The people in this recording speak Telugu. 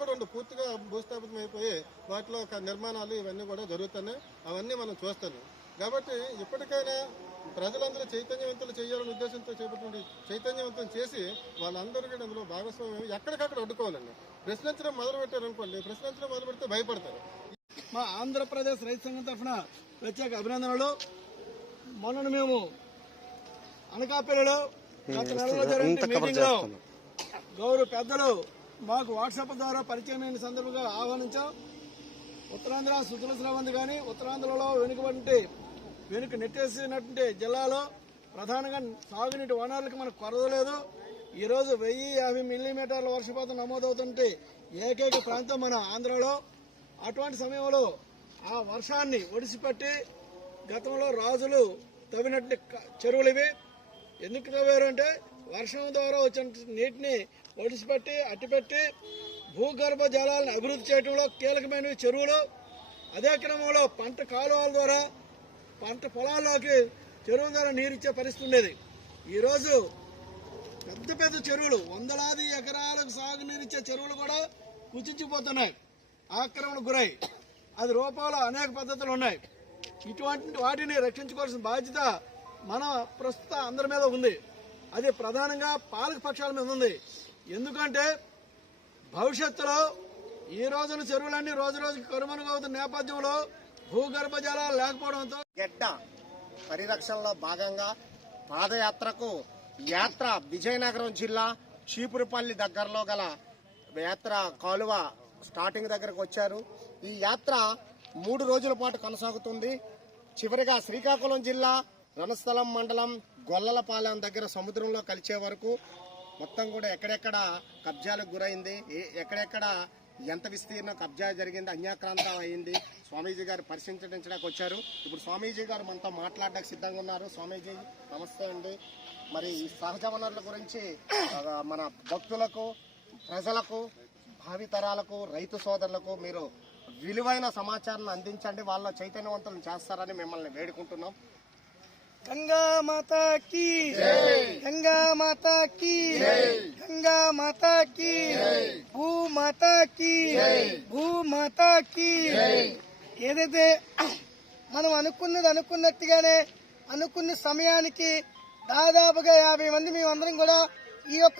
కూడా ఉండు, పూర్తిగా భూస్థాపితం అయిపోయి వాటిలో నిర్మాణాలు ఇవన్నీ కూడా జరుగుతున్నాయి. అవన్నీ మనం చూస్తాను. కాబట్టి ఇప్పటికైనా ప్రజలందరూ చైతన్యవంతులు చేయాలనే ఉద్దేశంతో చేపట్టిన చైతన్యవంతం చేసి వాళ్ళందరూ కూడా అందులో భాగస్వామ్యం ఎక్కడికక్కడ అడ్డుకోవాలండి. ప్రశ్నించడం మొదలు పెట్టారనుకోండి, ప్రశ్నించడం మొదలు పెడితే భయపడతారు. మా ఆంధ్రప్రదేశ్ రైతు సంఘం తరఫున ప్రత్యేక అభినందనలు. మొన్న మేము అనకాపల్లిలో గత నెలలో జరిగిన మీటింగ్ లో గౌరవ పెద్దలు మాకు వాట్సాప్ ద్వారా పరిచయమైన సందర్భంగా ఆహ్వానించాం. ఉత్తరాంధ్ర సుజల స్రవంతి కానీ ఉత్తరాంధ్రలో వెనుక నెట్టేసినటువంటి జిల్లాలో ప్రధానంగా సాగునీటి వనరులకు మనకు కొరత లేదు. ఈరోజు 1050 మిల్లీమీటర్ల వర్షపాతం నమోదవుతుంటే ఏకైక ప్రాంతం మన ఆంధ్రలో. అటువంటి సమయంలో ఆ వర్షాన్ని ఒడిసిపట్టి గతంలో రాజులు తవ్వినట్టు చెరువులు ఇవి. ఎందుకు తవ్వారు అంటే వర్షం ద్వారా వచ్చిన నీటిని ఒడిసిపెట్టి అట్టిపెట్టి భూగర్భ జలాలను అభివృద్ధి చేయడంలో కీలకమైనవి చెరువులు. అదే క్రమంలో పంట కాలువల ద్వారా పంట పొలాల్లోకి చెరువు ద్వారా నీరిచ్చే పరిస్థితి ఉండేది. ఈరోజు పెద్ద పెద్ద చెరువులు, వందలాది ఎకరాలకు సాగునీరిచ్చే చెరువులు కూడా కుచించిపోతున్నాయి, ఆక్రమణకు గురై. అది రూపంలో అనేక పద్ధతులు ఉన్నాయి. ఇటువంటి వాటిని రక్షించుకోవాల్సిన బాధ్యత మన ప్రస్తుత అందరి మీద ఉంది. అది ప్రధానంగా పాలక పక్షాల మీద ఉంది. ఎందుకంటే భవిష్యత్తులో ఈ రోజున చెరువులన్నీ రోజు రోజుకి కనుమరుగవుతున్న నేపథ్యంలో భూగర్భ జలాలు లేకపోవడంతో గడ్డ పరిరక్షణలో భాగంగా పాదయాత్రకు యాత్ర విజయనగరం జిల్లా చీపురుపల్లి దగ్గరలో గల యాత్ర కాలువ స్టార్టింగ్ దగ్గరకు వచ్చారు. ఈ యాత్ర 3 రోజుల పాటు కొనసాగుతుంది. చివరిగా శ్రీకాకుళం జిల్లా రణస్థలం మండలం గొల్లలపాలెం దగ్గర సముద్రంలో కలిసే వరకు మొత్తం కూడా ఎక్కడెక్కడ కబ్జాలకు గురైంది, ఎక్కడెక్కడ ఎంత విస్తీర్ణ కబ్జా జరిగింది, అన్యాక్రాంతం అయింది, స్వామీజీ గారు పరిశీలించడానికి వచ్చారు. ఇప్పుడు స్వామీజీ గారు మనతో మాట్లాడడానికి సిద్ధంగా ఉన్నారు. స్వామీజీ నమస్తే అండి. మరి ఈ సహజ వనరుల గురించి మన భక్తులకు, ప్రజలకు, భావితరాలకు, రైతు సోదరులకు మీరు విలువైన సమాచారాన్ని అందించండి, వాళ్ళ చైతన్యవంతులను చేస్తారని మిమ్మల్ని వేడుకుంటున్నాం. గంగా మాతా కీ జై, గంగా మాతా కీ జై, గంగా మాతా కీ జై, భూ మాతా కీ జై, భూ మాతా కీ జై. ఏదైతే మనం అనుకున్నట్టుగానే అనుకున్న సమయానికి దాదాపుగా 50 మంది మేమందరం కూడా ఈ యొక్క